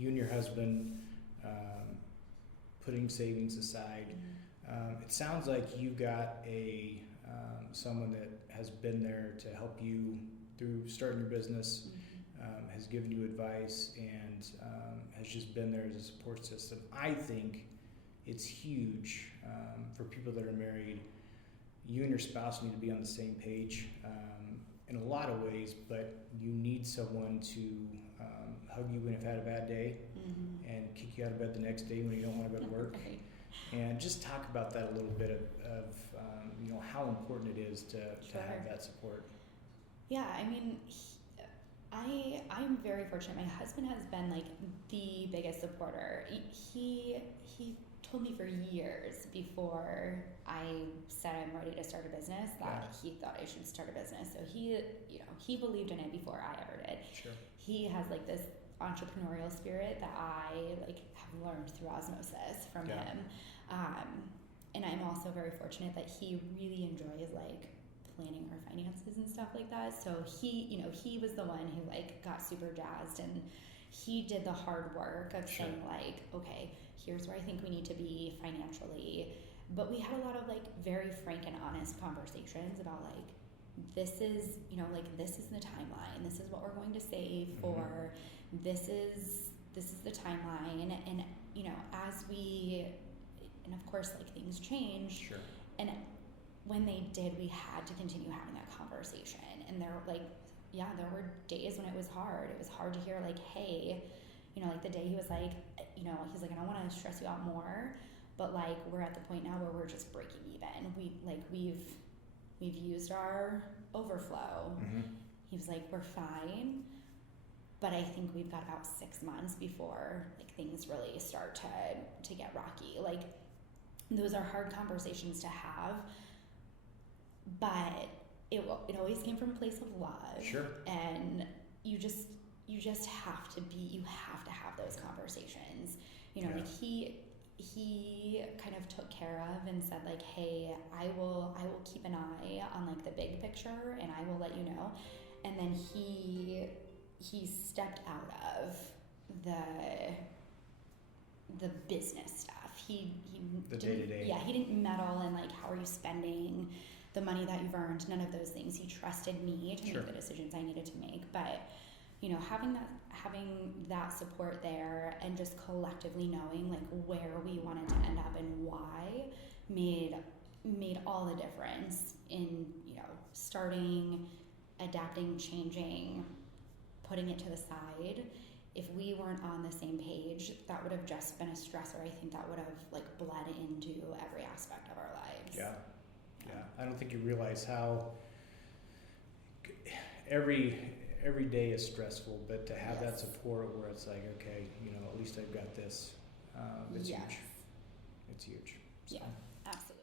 you and your husband putting savings aside. It sounds like you got someone that has been there to help you through starting your business, has given you advice, and has just been there as a support system. I think it's huge for people that are married. You and your spouse need to be on the same page in a lot of ways, but you need someone to hug you when you've had a bad day and kick you out of bed the next day when you don't want to go to work. Right. And just talk about that a little bit of how important it is to have that support. Yeah, I mean, I'm very fortunate. My husband has been like the biggest supporter. He told me for years before I said I'm ready to start a business that he thought I should start a business. So he believed in it before I ever did. Sure. He has like this entrepreneurial spirit that I like have learned through osmosis from him. And I'm also very fortunate that he really enjoys like planning our finances and stuff like that. So he was the one who like got super jazzed, and he did the hard work of saying like, okay, here's where I think we need to be financially. But we had a lot of like very frank and honest conversations about like, this is the timeline. This is what we're going to save for. This is the timeline. And and of course like things change. Sure. And when they did, we had to continue having that conversation. And there were days when it was hard. It was hard to hear like, hey, like the day he was like, he's like, I don't want to stress you out more, but like we're at the point now where we're just breaking even. We've used our overflow. He was like, we're fine, but I think we've got about 6 months before like things really start to get rocky. Like those are hard conversations to have, but it always came from a place of love. Sure. And you just have to have those conversations. Like he kind of took care of and said like, hey, I will keep an eye on like the big picture and I will let you know. And then he stepped out of the business stuff. The day-to-day. Yeah, he didn't meddle in like, how are you spending the money that you've earned, none of those things. He trusted me to make the decisions I needed to make. But having that support there and just collectively knowing like where we wanted to end up and why made all the difference in starting, adapting, changing, putting it to the side. If we weren't on the same page, that would have just been a stressor. I think that would have like bled into every aspect of our lives. Yeah. I don't think you realize how every day is stressful, but to have that support where it's like, okay, at least I've got this. It's huge. It's huge. So. Yeah, absolutely.